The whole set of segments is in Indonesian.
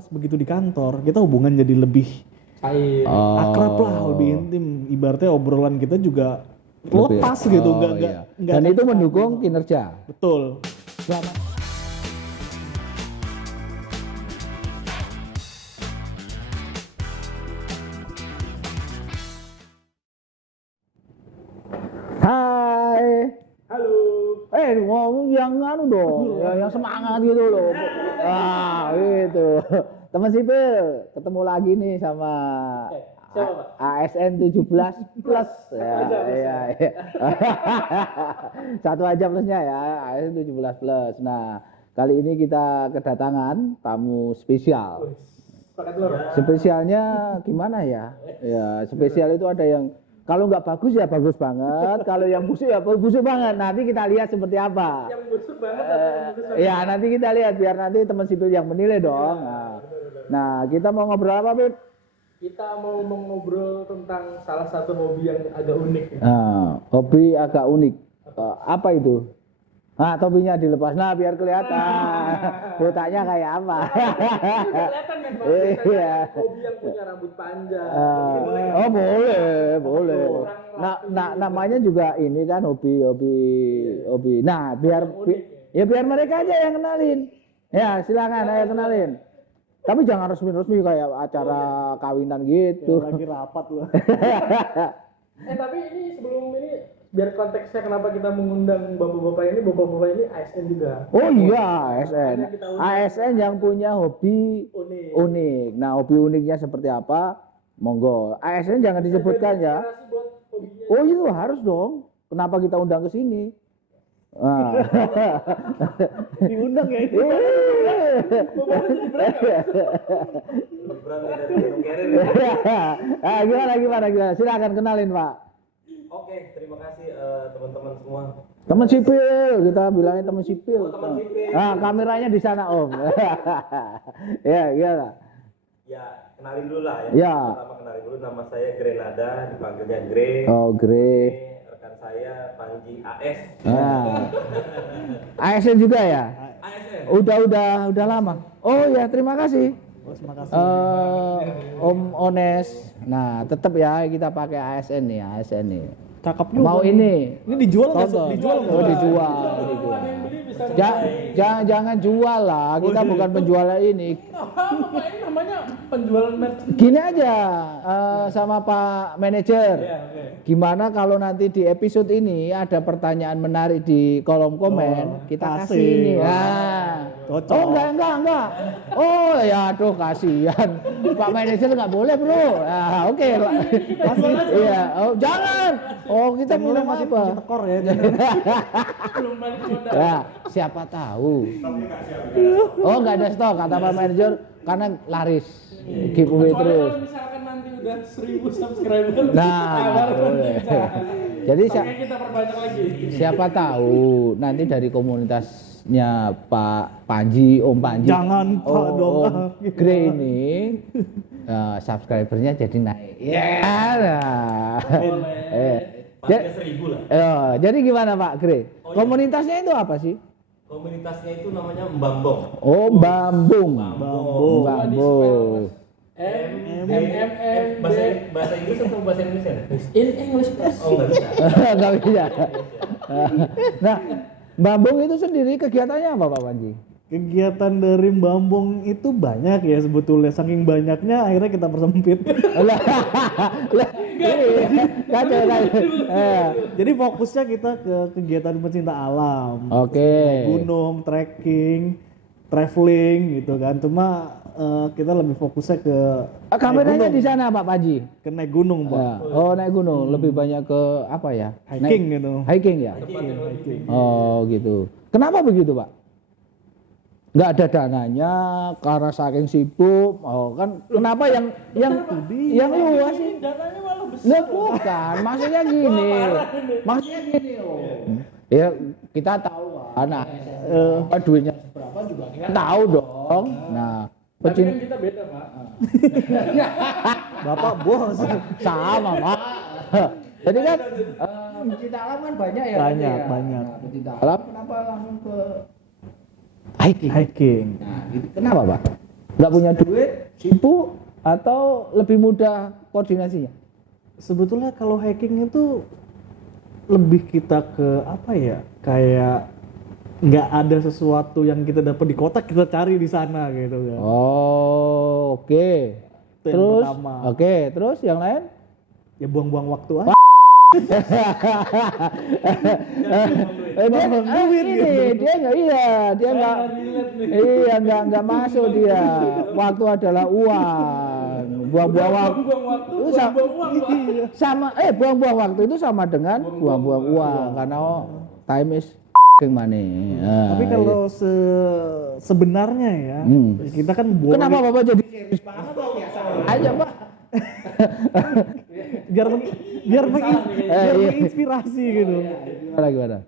pas begitu di kantor kita hubungan jadi lebih akrab lah, lebih intim. Ibaratnya obrolan kita juga lepas gitu, enggak. Dan itu mendukung kinerja. Betul. Selamat. Hai. Halo. Ngomong yang anu dong, yang semangat gitu loh. Gitu. Teman sipil, ketemu lagi nih sama Siapa, Pak? ASN 17 plus. Ya. Satu aja plusnya ya, ASN 17 plus. Nah, kali ini kita kedatangan tamu spesial. Spesialnya gimana ya? Ya, spesial itu ada yang kalau nggak bagus ya bagus banget, kalau yang busuk ya busuk banget. Nanti kita lihat seperti apa. Yang busuk banget atau yang busuk banget? Ya, nanti kita lihat biar nanti teman sipil yang menilai dong. Nah, kita mau ngobrol apa, Pip? Kita mau ngobrol tentang salah satu hobi yang agak unik. Hobi agak unik. Apa itu? Topinya dilepas. Nah, biar kelihatan. Botaknya kayak apa? Kelihatan kan, Pak? Iya. Hobi yang punya rambut panjang. Boleh. Nah, namanya juga ini kan hobi. Nah, biar mereka aja yang kenalin. Ya, silakan ayo kenalin. Tapi jangan resmi-resmi kayak acara kawinan gitu. Ya, lagi rapat loh. Tapi ini sebelum ini biar konteksnya kenapa kita mengundang bapak-bapak ini ASN juga. Oh iya, ASN yang punya hobi unik. Nah, hobi uniknya seperti apa? Monggo. ASN jangan disebutkan ya. Oh itu harus dong. Kenapa kita undang ke sini? Diundang ya itu. Gimana? Silakan kenalin, Pak. Oke, terima kasih teman-teman semua. Teman sipil, kita bilangnya teman sipil. Teman sipil. Kameranya di sana, Om. Ya, gimana? Ya, kenalin dulu lah ya. Ya. Pertama kenalin dulu, nama saya Grenada, dipanggilnya Gre. Oh, Gre. Ini rekan saya Panji AS. ASN juga ya? ASN. Udah lama. Oh ya, terima kasih. Terima kasih. Om Ones. Nah, tetap ya kita pakai ASN nih, Cakep juga. Mau ini. Ini dijual nggak? Tonton. Dijual. Dijual. Jangan jual lah, kita bukan penjual ini. Apa ini namanya penjualan merch? Gini aja sama Pak Manajer. Gimana kalau nanti di episode ini ada pertanyaan menarik di kolom komen, kita kasih ini. Cocok. Oh enggak. Oh ya aduh kasihan. Pak Manajer nggak boleh, Bro. Oke. Iya. Oh jangan. Oh kita mulai masih apa? tekor ya. Belum balik modal. Ya, siapa tahu. Oh, nggak ada stok kata Pak Manajer karena laris. Giveaway Kecuali terus. kalau misalkan nanti udah 1000 subscriber. Nah, boleh. Jadi kita perbanyak lagi. siapa tahu nanti dari komunitasnya Pak Panji, Om Panji. Jangan, Pak, dong. Om Gre ini subscribernya jadi naik. Masih 1000 lah. Jadi gimana Pak Gre? Komunitasnya itu apa sih? Komunitasnya itu namanya Mbambong. Oh, Bambung. Bahasa Inggris atau bahasa Indonesia? In English please. Oh, enggak bisa. Nggak bisa. Nah, Bambung itu sendiri kegiatannya apa Pak Panji? Kegiatan dari Bambong itu banyak ya sebetulnya. Saking banyaknya akhirnya kita persempit. Jadi fokusnya kita ke kegiatan pencinta alam. Oke. Gunung, trekking, traveling gitu kan. Cuma kita lebih fokusnya ke kameranya di sana Pak Panji. ke naik gunung, Pak. Oh, naik gunung. Lebih banyak ke apa ya? Hiking gitu. Hiking ya? Oh, gitu. Kenapa begitu, Pak? Nggak ada dananya karena saking sibuk. Oh, kan kenapa yang luas sih? Dananya malah besar. Nah, bukan, maksudnya gini. Ya kita tahu anak duitnya berapa juga kita tahu dong. Nah, Tapi kan kita beda, Pak. Bapak bos. sama Pak. Jadi kan pecinta alam kan banyak ya. Banyak. Nah, pecinta alam kenapa langsung ke hiking? Hiking. Nah, gitu. Kenapa Pak? Nggak punya duit, sibuk, atau lebih mudah koordinasinya? Sebetulnya kalau hacking itu lebih kita ke apa ya, kayak nggak ada sesuatu yang kita dapat di kotak kita cari di sana gitu kan. Oh, oke. Itu yang Terus, pertama. oke, terus yang lain? Ya buang-buang waktu aja. Dia nggak masuk dia. Waktu adalah uang. Buang-buang waktu. Buang-buang waktu itu sama dengan buang-buang uang karena time is money. Tapi kalau sebenarnya ya, kita kan boleh. Kenapa Bapak jadi serius banget aja, Pak? biar menginspirasi gitu. Gimana?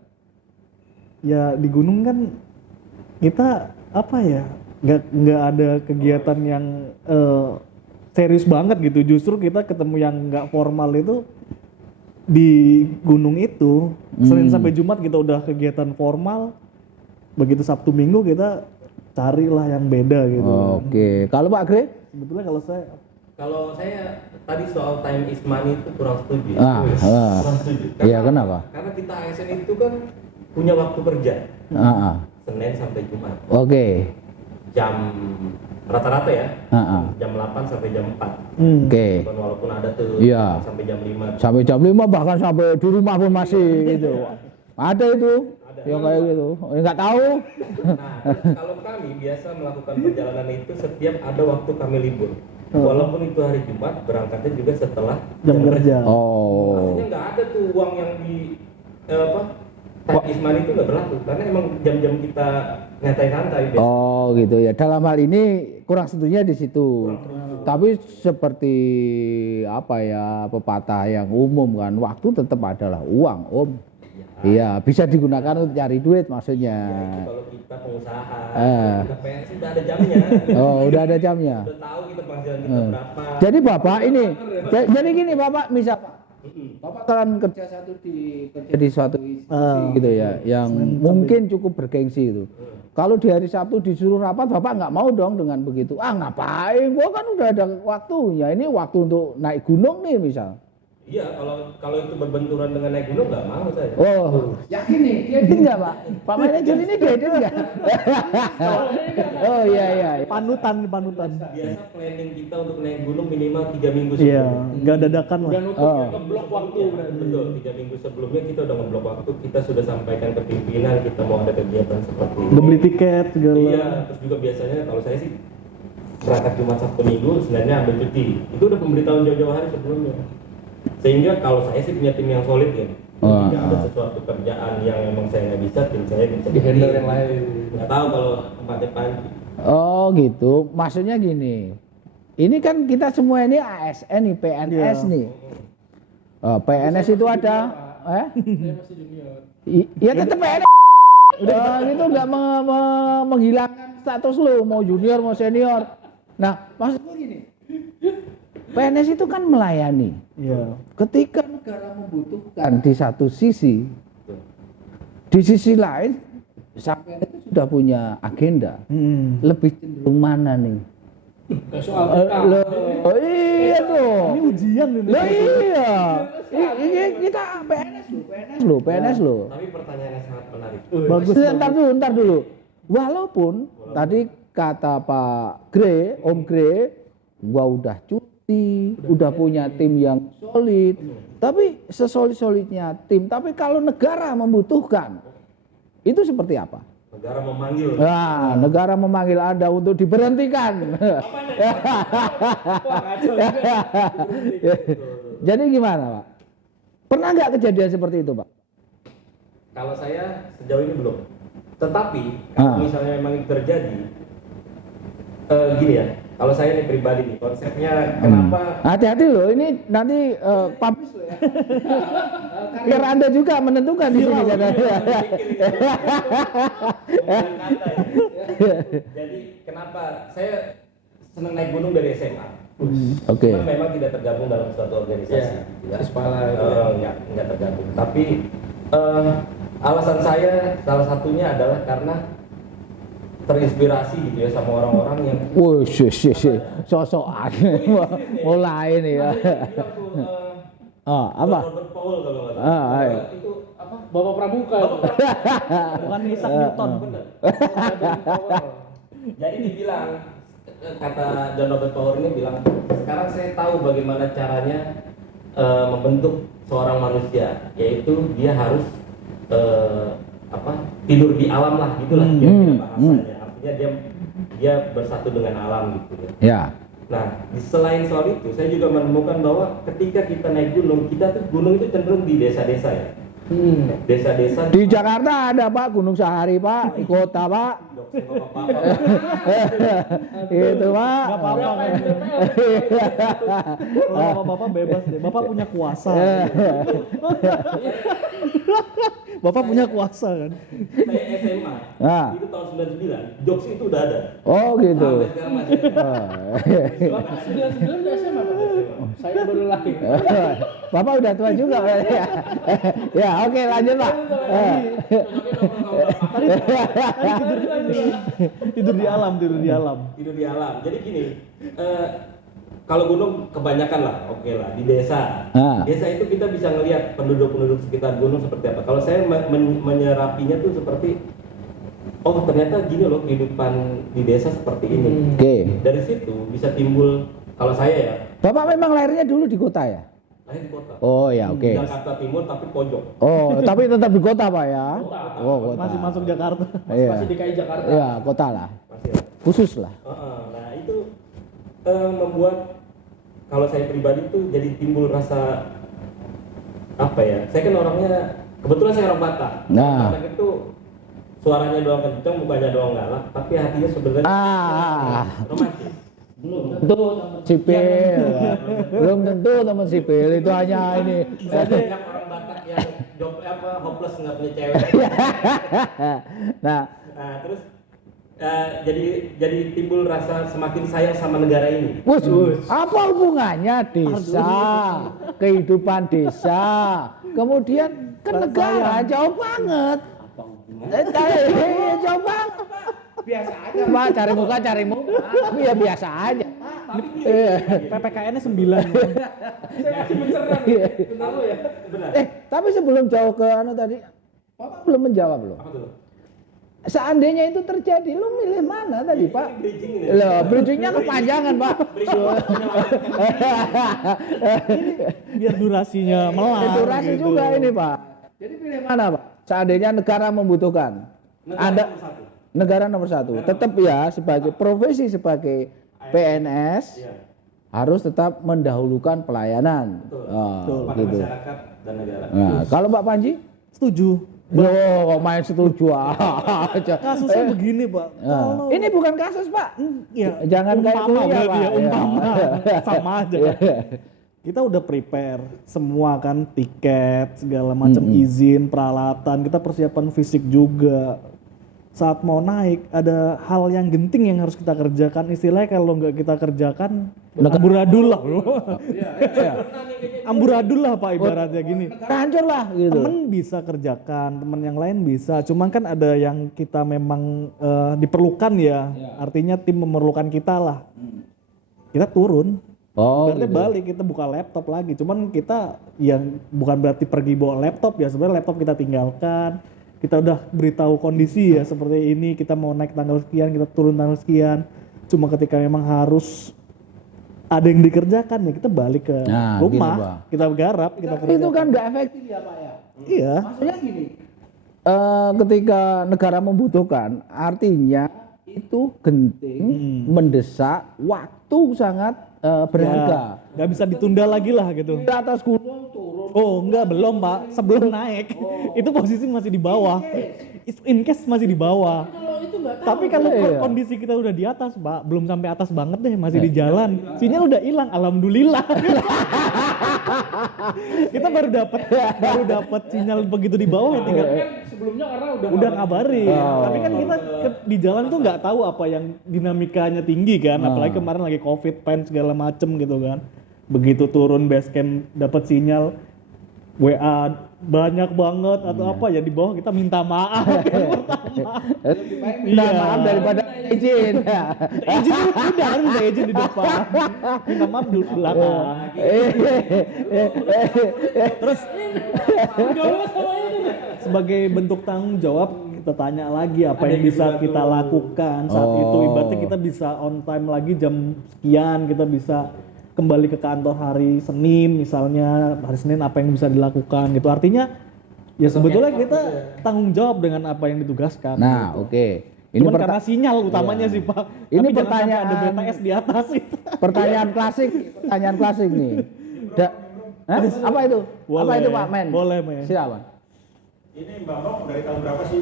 Ya di gunung kan kita apa ya, nggak ada kegiatan yang serius banget gitu. Justru kita ketemu yang nggak formal itu di gunung itu. Senin sampai Jumat kita udah kegiatan formal. Begitu Sabtu Minggu kita carilah yang beda gitu. Oke. Kalau Pak Gre? Sebetulnya Kalau saya tadi soal time is money itu kurang setuju. Kurang setuju. Iya, kenapa? Karena kita ASN itu kan punya waktu kerja. Senin sampai Jumat. Oke. Jam rata-rata ya. Jam 8 sampai jam 4. Oke. Walaupun ada tuh sampai jam 5. Sampai jam 5 bahkan sampai di rumah pun masih gitu. Ada itu. Yang kayak gitu. Enggak tahu. Nah, kalau kami biasa melakukan perjalanan itu setiap ada waktu kami libur. Walaupun itu hari Jumat, berangkatnya juga setelah jam kerja. Artinya nggak ada tuh uang yang di time is money itu nggak berlaku karena emang jam-jam kita nyantai-nyantai. Oh gitu ya. Dalam hal ini kurang setujunya di situ. Tapi seperti apa ya, pepatah yang umum kan, waktu tetap adalah uang, Om. Iya, bisa digunakan untuk cari duit maksudnya. Ya, kalau kita pengusaha, kita PNS sudah ada jamnya. Oh, udah ada jamnya. Udah tahu kita penghasilan kita berapa. Jadi Bapak ini, jadi gini Bapak, misal Bapak kan kerja di suatu institusi gitu ya, yang mungkin cukup bergengsi itu. Kalau di hari Sabtu disuruh rapat, Bapak nggak mau dong dengan begitu. Ngapain? Gua kan udah ada waktunya. Ini waktu untuk naik gunung nih misal. Iya, kalau itu berbenturan dengan naik gunung nggak mau saya. Oh, yakin nih? Diedit nggak Pak? Pak manajer ini diedit nggak? Oh iya. Panutan. Biasa planning kita untuk naik gunung minimal 3 minggu Iya, sebelumnya. nggak dadakan lah. Ngeblok waktu berarti. Betul, 3 minggu sebelumnya kita udah ngeblok waktu. Kita sudah sampaikan ke pimpinan kita mau ada kegiatan seperti ini. Udah beli tiket segala. Iya, terus juga biasanya kalau saya sih berangkat Jumat Sabtu Minggu, Seninnya ambil cuti. Itu udah pemberitahuan jauh-jauh hari sebelumnya. Sehingga kalau saya sih punya tim yang solid ya. Jika ada sesuatu kerjaan yang memang saya nggak bisa, tim saya bisa di handle yang lain. Nggak tahu kalau tempatnya Panji. Oh gitu, maksudnya gini. Ini kan kita semua ini ASN nih, PNS nih. PNS itu ada, Saya masih junior. Iya tetap PNS. Itu nggak menghilangkan status lo, mau junior mau senior. Nah maksudnya gini. PNS itu kan melayani. Iya. Ketika negara membutuhkan di satu sisi, di sisi lain, sampai itu sudah punya agenda. Lebih cenderung mana nih? Iya dong. Ini ujian ini. Iya. Kita PNS loh. Tapi pertanyaannya sangat menarik. Bagus. Ntar dulu. Walaupun tadi kata Pak Gre, Om Gre, gua udah udah punya tim yang solid, tapi sesolid-solidnya tim, tapi kalau negara membutuhkan, itu seperti apa? Negara memanggil. Nah, negara memanggil Anda untuk diberhentikan. Jadi gimana Pak? Pernah nggak kejadian seperti itu Pak? Kalau saya sejauh ini belum. Tetapi kalau misalnya memang itu terjadi, gini ya. Kalau saya nih pribadi nih, konsepnya kenapa? Hati-hati loh, ini nanti publish loh ya. Biar Anda juga menentukan di sini katanya. Jadi kenapa saya senang naik gunung dari SMA? Oke. Cuman memang tidak tergabung dalam suatu organisasi. Nggak tergabung. Tapi alasan saya salah satunya adalah karena terinspirasi gitu ya sama orang-orang yang Wih, sosokan. Mulai nih ya. bilang tuh, Oh, apa? Robert Powell kalau nggak Ah, salah. ayo. Itu apa? Bapak Pramuka. Bukan Isaac Newton. Bener. Powell. Jadi dibilang, kata John Robert Powell ini bilang, sekarang saya tahu bagaimana caranya membentuk seorang manusia, yaitu dia harus tidur di alam lah, gitulah kira-kira bahasanya. Artinya dia bersatu dengan alam gitu ya. Ya. Nah, selain soal itu, saya juga menemukan bahwa ketika kita naik gunung, kita tuh gunung itu cenderung di desa-desa ya. Desa-desa Di Jakarta ada Pak Gunung Sahari Pak, di kota Pak. Itu Pak. Gak apa-apa kan. Kalau bapak bebas deh. Bapak punya kuasa. Bapak punya kuasa kan. Saya SMA, Nah. itu tahun 99, jokes itu udah ada. Oh gitu. Sampai sekarang masih ada. Bapak 99 udah SMA Pak? Saya baru lahir. Bapak udah tua juga berarti ya. Ya, oke lanjut Pak. Tidur di alam, tidur di alam. Tidur di alam. Jadi gini, kalau gunung kebanyakan lah, oke lah di desa. Desa itu kita bisa ngelihat penduduk-penduduk sekitar gunung seperti apa. Kalau saya menyerapinya tuh seperti, oh ternyata gini loh kehidupan di desa seperti ini. Oke. Dari situ bisa timbul, kalau saya ya, Bapak memang lahirnya dulu di kota ya? lahir di kota. Oh ya, oke. Jakarta Timur tapi pojok. Oh, tapi tetap di kota Pak ya? Oh, kota. Masih masuk Jakarta. Iya. Masih DKI Jakarta. Iya, kota lah. Masih lah. Khusus lah. Nah itu membuat kalau saya pribadi tuh jadi timbul rasa apa ya? Saya kan orangnya kebetulan saya orang Batak. Nah. Batak itu suaranya doang kencang, mukanya doang galak, tapi hatinya sebenarnya romantis. Belum tentu Sipil. Belum tentu teman sipil itu hanya ini. Banyak orang Batak yang hopeless nggak punya cewek. Nah, Nah terus jadi timbul rasa semakin sayang sama negara ini. Wus, apa hubungannya desa, kehidupan desa, kemudian ke negara jauh banget. Jauh banget. Biasa aja Pak, cari muka, tapi ya biasa aja. PPKN-nya 9. saya masih beneran. Benar lo ya? Benar. Tapi sebelum jauh ke anu tadi, Bapak belum menjawab loh. Apa tuh? Seandainya itu terjadi, lu milih mana tadi Pak? Bridging ini. Loh, bridgingnya kepanjangan Pak. Biar durasinya melar. Durasi gitu. juga ini Pak. Jadi pilih mana Pak? Seandainya negara membutuhkan. Ada negara nomor satu. Tetap ya sebagai profesi sebagai PNS Iya. harus tetap mendahulukan pelayanan. Betul. Oh, Pada gitu. masyarakat dan negara. Nah, kalau Pak Panji? Setuju. Loh, kok main setuju aja. Kasusnya begini, Pak. Kalau Ini bukan kasus Pak. ya, Jangan kayak umpama kuliah, berarti Pak. ya, Ya. umpama. Sama aja kan. Kita udah prepare semua kan, tiket, segala macam izin, peralatan, kita persiapan fisik juga. Saat mau naik ada hal yang genting yang harus kita kerjakan. Istilahnya kalau nggak kita kerjakan amburadul lah. Amburadul lah Pak ibaratnya gini. Hancur lah gitu. Temen bisa kerjakan, temen yang lain bisa. Cuman kan ada yang kita memang diperlukan ya. Artinya tim memerlukan kita lah. Kita turun. Oh, Berarti gitu. balik kita buka laptop lagi. Cuman kita yang bukan berarti pergi bawa laptop ya. Sebenarnya laptop kita tinggalkan. Kita udah beritahu kondisi ya seperti ini. Kita mau naik tanggal sekian, kita turun tanggal sekian. Cuma ketika memang harus ada yang dikerjakan ya kita balik ke Nah, rumah. gitu, Pak. Kita garap, kita Itu kerjakan. kan nggak efektif ya Pak ya. Iya. Maksudnya gini, ketika negara membutuhkan, artinya itu genting, mendesak, waktu sangat berharga. Ya, nggak bisa ditunda lagi lah gitu. Di atas gunung turun. Oh enggak, belum Pak, sebelum naik itu posisi masih di bawah. In case masih di bawah. Kalau itu nggak tahu. Tapi kalau Iya. kondisi kita udah di atas Pak, belum sampai atas banget deh, masih di jalan. Sinyal udah hilang, alhamdulillah. Kita baru dapat sinyal begitu di bawah ya tinggal kan sebelumnya orang udah ngabarin. Oh. Tapi kan kita di jalan tuh nggak tahu apa yang dinamikanya tinggi kan, apalagi kemarin lagi Covid, pen segala macem gitu kan. Begitu turun base camp dapat sinyal WA banyak banget atau apa ya di bawah kita minta maaf yang pertama. Minta maaf daripada izin. Izin udah harus minta izin di depan. Minta maaf dulu di belakang. Terus sebagai bentuk tanggung jawab kita tanya lagi apa yang bisa kita lakukan saat itu. Ibaratnya kita bisa on time lagi jam sekian, kita bisa kembali ke kantor hari Senin misalnya, hari Senin apa yang bisa dilakukan gitu. Artinya ya sebetulnya kita tanggung jawab dengan apa yang ditugaskan. Nah, gitu. oke. Cuman karena sinyal utamanya sih Pak. Ini Tapi jangan pertanyaan- sampai ada BTS di atas itu. Pertanyaan klasik nih. Hah? Apa itu? Apa itu Pak Men? Boleh, Men. Silakan. Ini Bambang dari tahun berapa sih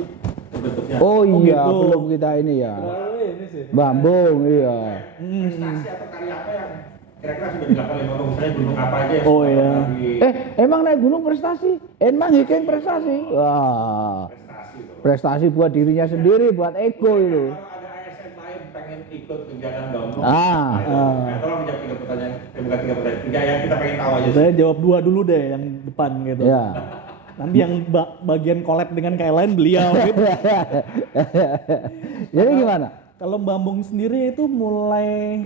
bentuknya? Oh iya, gitu. belum kita ini ya. Ini sih. Bambung, iya. Prestasi atau karya apa yang kira-kira sudah dilakukan oleh Bambang? Misalnya gunung apa aja yang Oh, sudah iya. pernah di Emang naik gunung prestasi? Emang hikeng prestasi? Wah, prestasi tuh. prestasi buat dirinya sendiri, buat ego itu. Kalau ada ASN lain pengen ikut kegiatan Bambang, tolong menjawab 3 pertanyaan, bukan 3 pertanyaan, 3 yang kita pengen tahu aja. Saya jawab 2 dulu deh yang depan gitu. Ya. Nanti yang bagian collab dengan KLN beliau gitu. Jadi gimana? Kalau Bambung sendiri itu mulai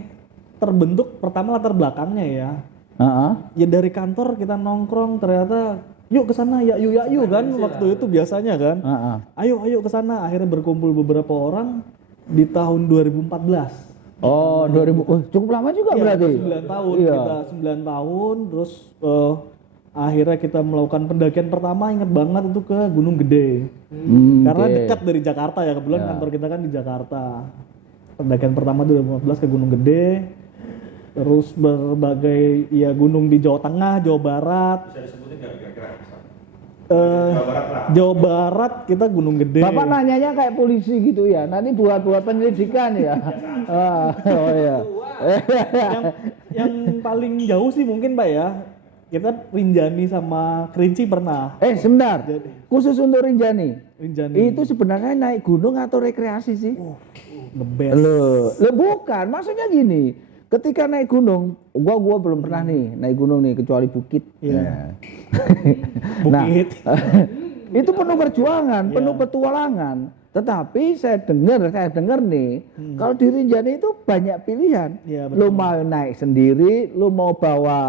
terbentuk pertama latar belakangnya ya. Heeh. Ya dari kantor kita nongkrong ternyata yuk ke sana ya yuk kan waktu itu biasanya kan. Heeh. Ayo ke sana akhirnya berkumpul beberapa orang di tahun 2014. Oh, 2000. Cukup lama juga Iya, berarti. 9 tahun Iya. kita 9 tahun terus akhirnya kita melakukan pendakian pertama ingat banget itu ke Gunung Gede. Karena oke. dekat dari Jakarta ya, kebetulan kantor kita kan di Jakarta. Pendakian pertama 2015 ke Gunung Gede. Terus berbagai ya gunung di Jawa Tengah, Jawa Barat. Bisa disebutin nggak kira-kira? Jawa Barat lah. Jawa Barat kita Gunung Gede. Bapak nanyanya kayak polisi gitu ya. Nanti buat penyelidikan ya. Oh iya. yang paling jauh sih mungkin Pak ya. Kita Rinjani sama Kerinci pernah. Sebentar. Khusus untuk Rinjani. Rinjani. Itu sebenarnya naik gunung atau rekreasi sih? The best. Loh bukan. Maksudnya gini. Ketika naik gunung, gua belum pernah nih naik gunung nih kecuali bukit. Iya. Nah, Bukit. itu penuh perjuangan, penuh petualangan. Tetapi saya dengar nih, kalau di Rinjani itu banyak pilihan. Iya, betul. Lu mau naik sendiri, lu mau bawa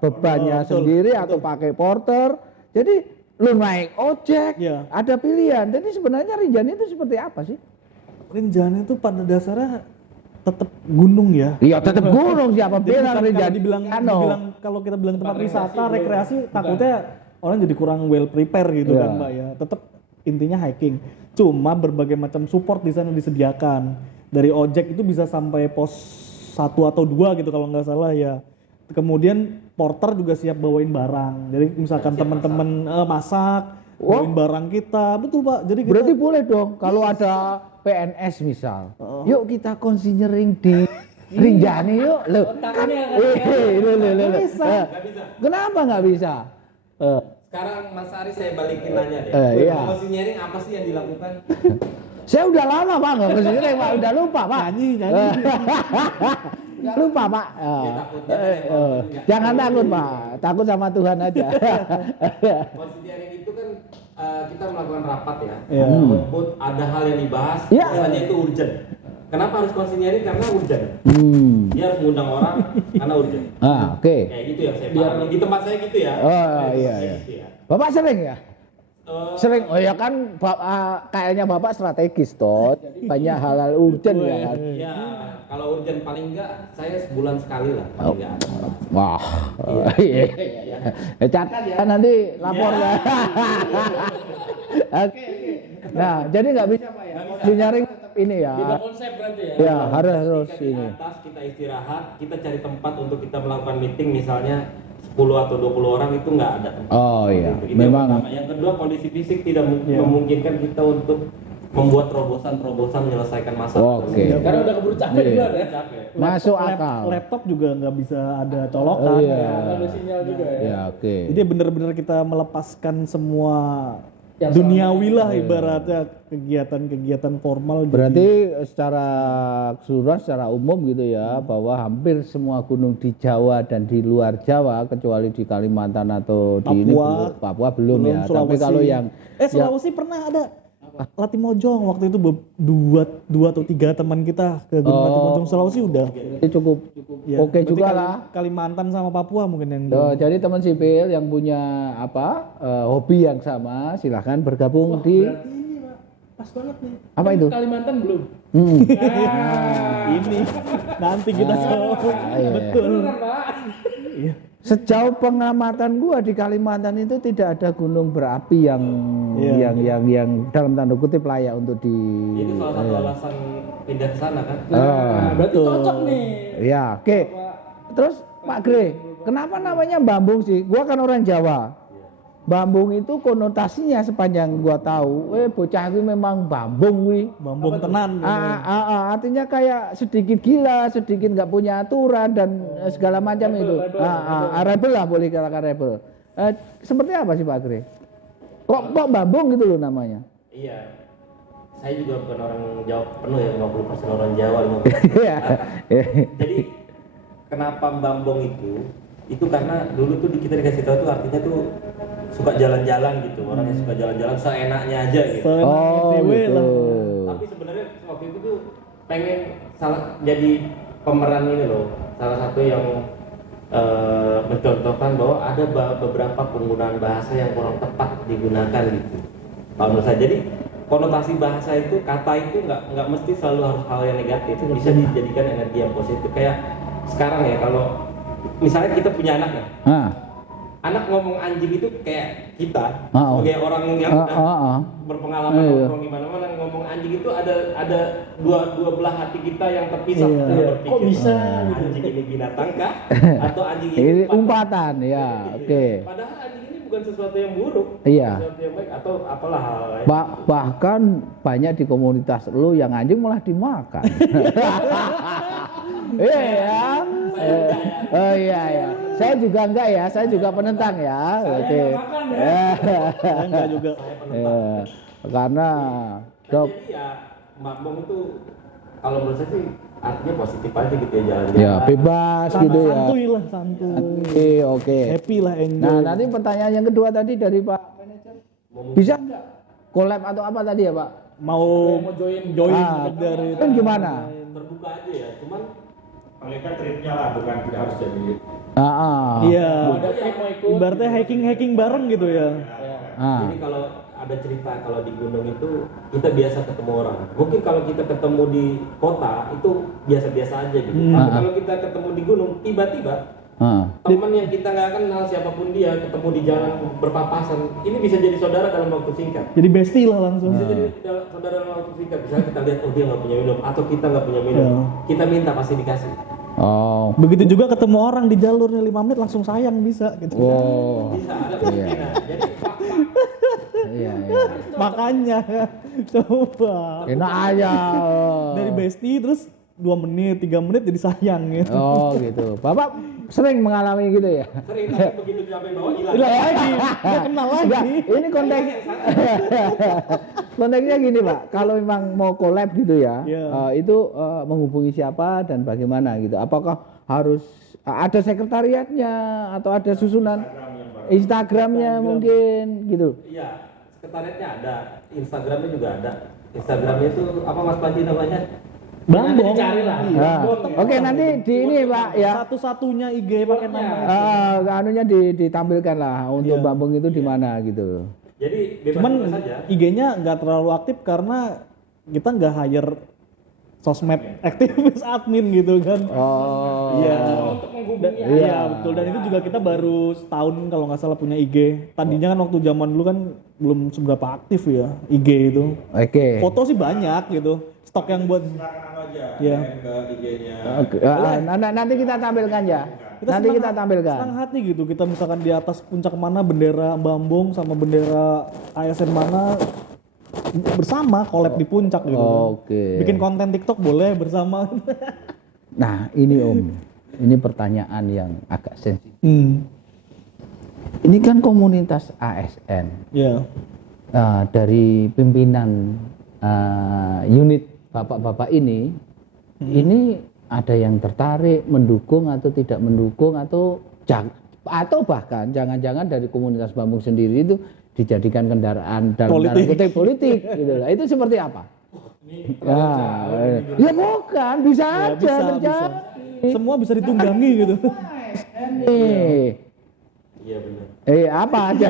bebannya Betul, sendiri atau pakai porter. Jadi lu naik ojek, Iya. ada pilihan. Jadi sebenarnya Rinjani itu seperti apa sih? Rinjani itu pada dasarnya tetap gunung ya. Iya, tetap gunung siapa Jadi bilang bukan Rinjani. kalau dibilang kalau kita bilang tempat wisata, rekreasi, takutnya orang jadi kurang well prepare gitu Iya. kan Mbak ya. Tetap intinya hiking. Cuma berbagai macam support di sana disediakan. Dari ojek itu bisa sampai pos 1 atau 2 gitu kalau nggak salah ya. Kemudian porter juga siap bawain barang. Jadi misalkan teman-teman masak, bawain barang kita. Betul Pak. Jadi kita Berarti boleh dong kalau ada PNS misal. Yuk kita konsinyering di Rinjani yuk. Loh, kan loh. Kenapa nggak bisa? Sekarang Mas Ari saya balikin nanya deh. Iya. Konsinyering apa sih yang dilakukan? Saya udah lama Pak nggak konsinyering Pak, udah lupa Pak. nyanyi. Udah lupa Pak. takutnya Jangan takut Pak, takut sama Tuhan aja. Konsinyering itu kan kita melakukan rapat ya. Iya. Output ada hal yang dibahas, Iya. biasanya itu urgent. Kenapa harus konsinyering? Karena urgent. Hmm. Dia harus mengundang orang karena urgent. Oke. Kayak gitu yang saya pahami. Di tempat saya gitu ya. Oh iya Saya iya. gitu ya. Bapak sering ya? Sering. Oh ya kan kayaknya Bapak strategis toh. Banyak hal-hal urgent ya kan. Ya, kalau urgent paling enggak saya sebulan sekali lah paling enggak ada. Wah. Iya. Catat ya nanti lapor ya. Oke. Nah, jadi nggak bisa Pak ya. Konsinyering tetap ini ya. Beda konsep berarti ya. Ya, harus Ketika di ini. atas kita istirahat, kita cari tempat untuk kita melakukan meeting misalnya 10 atau 20 orang itu nggak ada tempat. Oh iya. Itu yang Memang pertama. Yang kedua kondisi fisik tidak Iya. memungkinkan kita untuk membuat terobosan menyelesaikan masalah. Oke. Karena udah keburu capek Iya. juga ya. Capek. Masuk akal. Laptop juga nggak bisa ada colokan. Oh, iya. Ya. Ada sinyal juga ya. Ya, oke. Jadi benar-benar kita melepaskan semua Yang duniawi lah ibaratnya kegiatan-kegiatan formal. Berarti secara keseluruhan, secara umum gitu ya, bahwa hampir semua gunung di Jawa dan di luar Jawa, kecuali di Kalimantan atau di ini Papua belum ya. Sulawesi. Tapi kalau yang Sulawesi pernah ada Latimojong waktu itu dua atau tiga teman kita ke Gunung Latimojong Sulawesi udah. itu cukup Ya, oke berarti juga lah. Kalimantan sama Papua mungkin yang Jadi teman sipil yang punya hobi yang sama, silahkan bergabung di Berarti ini Pak, pas banget nih. Apa Kan itu? Kalimantan belum. ini nanti kita jawab. iya. Betul. Beneran Pak. Iya. Sejauh pengamatan gua di Kalimantan itu tidak ada gunung berapi yang Iya. yang dalam tanda kutip layak untuk di Itu salah satu alasan pindah ke sana kan. Nah, berarti cocok nih. ya, oke. Terus Pak Gre, kenapa namanya Bambung sih? Gua kan orang Jawa. Bambung itu konotasinya sepanjang gua tahu, bocah itu memang bambung wi. Bambung tenan. Artinya kayak sedikit gila, sedikit nggak punya aturan dan segala macam itu. Rebel lah, boleh katakan rebel. Seperti apa sih Pak Gre? Kok bambung gitu loh namanya? Iya. Saya juga bukan orang Jawa penuh ya, 50% orang Jawa, 50%. Iya. Jadi kenapa Bambong itu karena dulu tuh kita dikasih tahu tuh artinya tuh suka jalan-jalan gitu, orang yang suka jalan-jalan seenaknya aja gitu. Oh gitu. Tapi sebenarnya waktu itu tuh pengen jadi pemeran ini loh, salah satu yang mencontohkan bahwa ada beberapa penggunaan bahasa yang kurang tepat digunakan gitu. Kalau menurut saya, jadi konotasi bahasa itu, kata itu nggak mesti selalu harus hal yang negatif, bisa dijadikan energi yang positif. Kayak sekarang ya, kalau misalnya kita punya anak ya, anak ngomong anjing itu kayak kita sebagai orang yang udah berpengalaman ngomong gimana-mana, ngomong anjing itu ada dua belah hati kita yang terpisah. Berpikir, Kok bisa anjing ini binatang kah atau anjing Ini ini umpatan ya, oke. Padahal anjing ini bukan sesuatu yang buruk, Iya. sesuatu yang baik atau apalah hal lain. Bahkan banyak di komunitas lu yang anjing malah dimakan. Iya. Oh iya ya. Saya juga enggak ya, saya juga penentang ya. Oke. Saya enggak juga. Karena dok Jadi ya Bambong itu kalau menurut saya sih artinya positif aja gitu ya, jalan-jalan. ya bebas gitu ya. Santuy lah, santuy. Oke. Happy lah, enjoy. Nah, nanti pertanyaan yang kedua tadi dari Pak Manajer. Bisa enggak collab atau apa tadi ya, Pak? mau join dari Kan gimana? Terbuka aja ya, cuman Paling kan tripnya lah, bukan tidak harus jadi. Iya. Ada trip mau ikut. Ibaratnya hiking bareng gitu ya. jadi kalau ada cerita kalau di gunung itu kita biasa ketemu orang. Mungkin kalau kita ketemu di kota itu biasa-biasa aja gitu. Tapi kalau kita ketemu di gunung tiba-tiba teman yang kita nggak kenal siapapun dia ketemu di jalan berpapasan, ini bisa jadi saudara dalam waktu singkat. Jadi bestie lah langsung. Bisa jadi saudara dalam waktu singkat. Misalnya kita lihat oh dia nggak punya minum atau kita nggak punya minum, kita minta pasti dikasih. Oh. Begitu juga ketemu orang di jalurnya 5 menit langsung sayang bisa gitu. Oh. Bisa ada kemungkinan. Jadi Iya. Makanya coba Enak aja. dari bestie terus 2 menit 3 menit jadi sayang gitu. Oh gitu. Bapak sering mengalami gitu ya? sering tapi begitu sampai bawah hilang. Hilang lagi, dia kenal Enggak, lagi. ini konteksnya gini Pak, kalau memang mau collab gitu ya, itu menghubungi siapa dan bagaimana gitu? Apakah harus ada sekretariatnya atau ada susunan Instagramnya mungkin gitu? Iya, sekretariatnya ada, Instagramnya juga ada. Instagramnya itu apa Mas Panji namanya? Bambong. Cari lah. Oke, nanti di ini Pak ya. Satu-satunya IG pakai nama. Anunya ditampilkan lah untuk Bambung itu di mana gitu. Jadi bebas Cuman saja. IG-nya nggak terlalu aktif karena kita nggak hire sosmed aktivis admin gitu kan. Oh. Iya. Untuk menghubungi Iya betul, dan itu juga kita baru setahun kalau nggak salah punya IG. Tadinya kan waktu zaman dulu kan belum seberapa aktif ya IG itu. Oke. Foto sih banyak gitu. Stok yang buat Iya. Ke IG-nya. Oke. Nanti kita tampilkan ya. Nanti kita tampilkan. senang hati gitu. Kita misalkan di atas puncak mana bendera Bambong sama bendera ASN mana bersama collab di puncak gitu. Oke. Bikin konten TikTok boleh bersama. Nah, ini Om. Ini pertanyaan yang agak sensitif. Hmm. Ini kan komunitas ASN. Ya. dari pimpinan unit bapak-bapak ini ada yang tertarik, mendukung atau tidak mendukung atau bahkan jangan-jangan dari komunitas Bambung sendiri itu dijadikan kendaraan dalam tanda kutip politik gitu lah. Itu seperti apa? Ya bukan, bisa Ya, aja terjadi. bisa. Semua bisa ditunggangi gitu. Iya benar. Apa aja?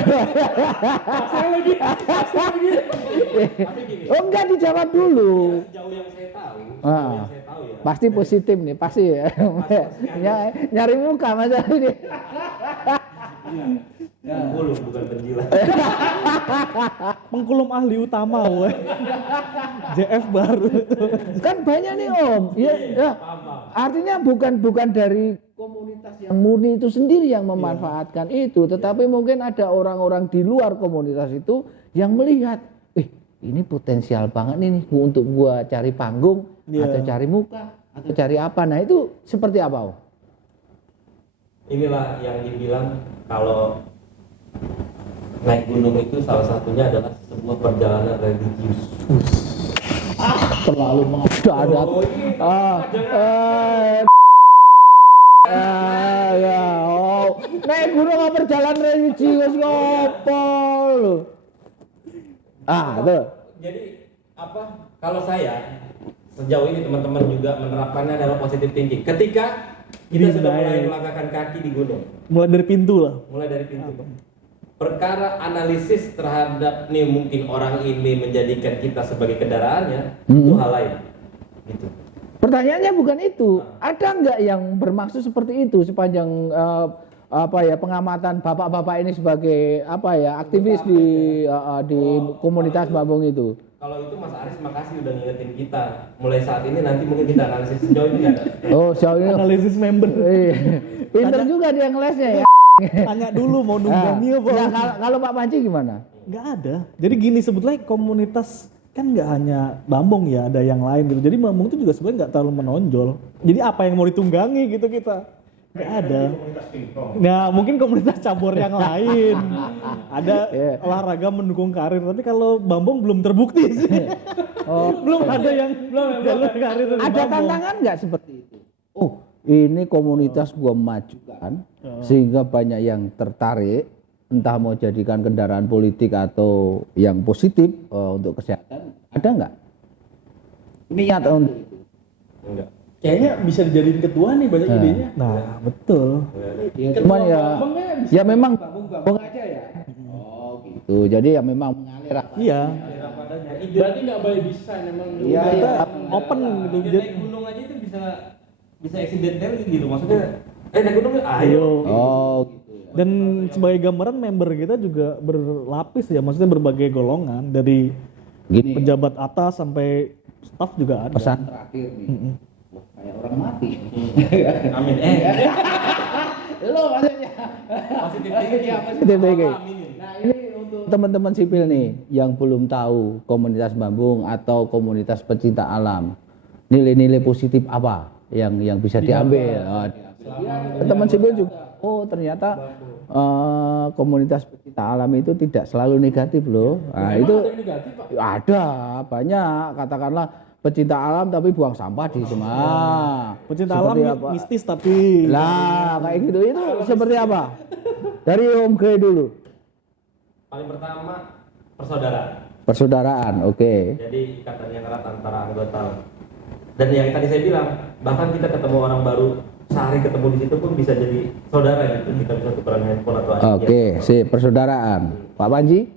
Oh enggak, dijawab dulu. Sejauh yang saya tahu, ya. Pasti positif nih, pasti ya. Nyari muka masa ini. Pengkulum bukan penjilat. Pengkulum ahli utama, weh. JF baru. Kan banyak nih Om. Ya. Artinya bukan dari komunitas yang murni itu sendiri yang memanfaatkan itu, tetapi mungkin ada orang-orang di luar komunitas itu yang melihat, ini potensial banget nih untuk gua cari panggung atau cari muka atau cari apa. Nah, itu seperti apa Om? Inilah yang dibilang kalau naik gunung itu salah satunya adalah sebuah perjalanan religius. Terlalu mengadat. Naik gunung apa perjalanan religius ngopol. Tuh. Jadi apa? Kalau saya sejauh ini teman-teman juga menerapkannya adalah positive thinking. Ketika kita sudah mulai melangkahkan kaki di gunung, Mulai dari pintu lah. mulai dari pintu. Perkara analisis terhadap nih mungkin orang ini menjadikan kita sebagai kendaraannya itu hal lain. Gitu. Pertanyaannya bukan itu. Ada nggak yang bermaksud seperti itu sepanjang pengamatan bapak-bapak ini sebagai aktivis di komunitas Bambung itu? Kalau itu Mas Aris makasih udah ngingetin kita. Mulai saat ini nanti mungkin kita analisis sejauh ini ada. Oh, sejauh ini Analisis member. pinter juga dia ngelesnya ya. Tanya dulu mau nunggangi apa. Nah, kalau Pak Panci gimana? Nggak ada. Jadi gini, sebetulnya komunitas kan nggak hanya Bambung ya, ada yang lain gitu. Jadi Bambung itu juga sebenarnya nggak terlalu menonjol. Jadi apa yang mau ditunggangi gitu kita? Nggak ada. Nah, mungkin komunitas cabur yang lain. Ada olahraga mendukung karir, tapi kalau Bambung belum terbukti sih. Belum ada yang jalur karir dari Ada Bambung. tantangan nggak seperti itu? Oh, ini komunitas gua majukan sehingga banyak yang tertarik, entah mau jadikan kendaraan politik atau yang positif untuk kesehatan. Ada nggak niat untuk itu? Enggak. Kayaknya bisa dijadiin ketua nih banyak idenya. Nah, betul. Ya, cuman ya memang Bambung aja ya. Oh gitu. Jadi ya memang mengalir. Iya. Berarti nggak by design emang. Iya, Kita iya. open gitu. Dia naik gunung aja itu bisa accidental gitu. Maksudnya naik gunung ayo. Oh gitu. Dan sebagai gambaran member kita juga berlapis ya, maksudnya berbagai golongan dari Gini. pejabat atas sampai staf juga ada. Pesan terakhir nih. Wah, kayak orang mati. Amin. Lo maksudnya. Positif thinking. Iya, positif thinking. Nah, ini untuk teman-teman sipil nih yang belum tahu komunitas Bambung atau komunitas pecinta alam. Nilai-nilai positif apa yang bisa diambil? Teman sipil juga. Oh, ternyata komunitas pecinta alam itu tidak selalu negatif loh. Nah, itu Ada yang negatif, Pak. ada banyak, katakanlah pecinta alam tapi buang sampah di semua. Pecinta Seperti alam apa? mistis tapi Lah, kayak gitu itu seperti apa? Dari Om Grey dulu. Paling pertama persaudaraan. Persaudaraan, oke. Jadi ikatan yang erat antara anggota. Dan yang tadi saya bilang, bahkan kita ketemu orang baru sehari ketemu di situ pun bisa jadi saudara gitu. Kita bisa tukeran handphone atau Oke, sip, persaudaraan. Pak Panji?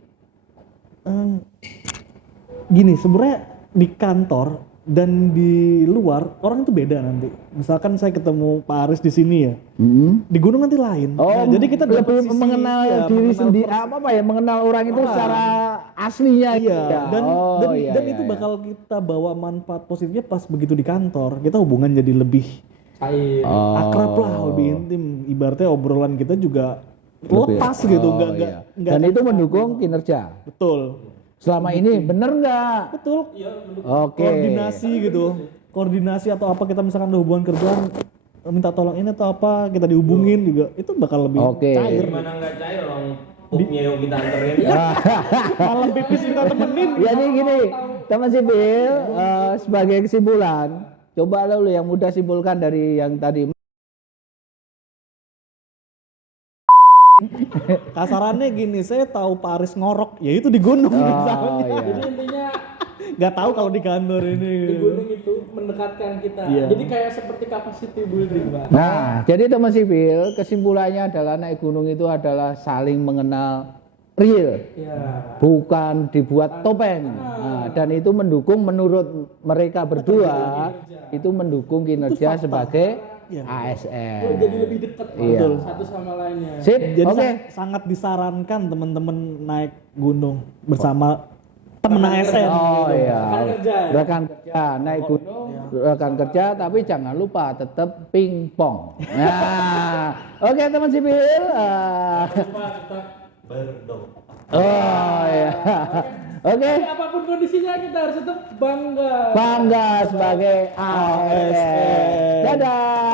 gini, sebenarnya di kantor dan di luar orang itu beda nanti. Misalkan saya ketemu Pak Aris di sini ya, di gunung nanti lain. Oh, Nah, jadi kita dapat lebih sisi, mengenal ya, diri mengenal sendiri, mengenal orang itu secara aslinya gitu Iya, ya. dan Oh, iya, dan iya, itu iya. bakal kita bawa manfaat positifnya pas begitu di kantor. Kita hubungan jadi lebih Cair. akrab lah, lebih intim. Ibaratnya obrolan kita juga lepas gitu, Oh, nggak iya. Dan itu mendukung kinerja. betul, Selama ini bener nggak? betul. Oke. Koordinasi gitu, koordinasi atau apa kita misalkan ada hubungan kerjaan, minta tolong ini atau apa, kita dihubungin juga, itu bakal lebih Oke. cair. Gimana nggak cair orang pupnya yang minta anterin. Malam pipis kita temenin. Jadi gini, teman sipil, sebagai kesimpulan, coba lu yang mudah simpulkan dari yang tadi. Kasarannya gini, saya tahu Pak Aris ngorok, ya itu di gunung misalnya. iya. Jadi intinya Nggak tahu kalau di kantor ini. di gunung itu mendekatkan kita. Iya. Jadi kayak seperti capacity building, Pak. Nah, jadi teman sipil, kesimpulannya adalah naik gunung itu adalah saling mengenal real, Ya. bukan dibuat topeng. Nah, dan itu mendukung menurut mereka berdua, itu mendukung kinerja sebagai Iya. ASN. Jadi lebih dekat Pak, Iya. satu sama lainnya. Sip, Jadi oke. sangat disarankan teman-teman naik gunung bersama temen ASN. Oh iya. Rekan kerja, ya? Rekan kerja naik gunung, rekan kerja, tapi jangan lupa tetap pingpong. Nah, oke teman sipil. Lupa kita berdoa. Oh iya. Oke. Tapi apapun kondisinya kita harus tetap bangga. Bangga sebagai ASN. Dadah.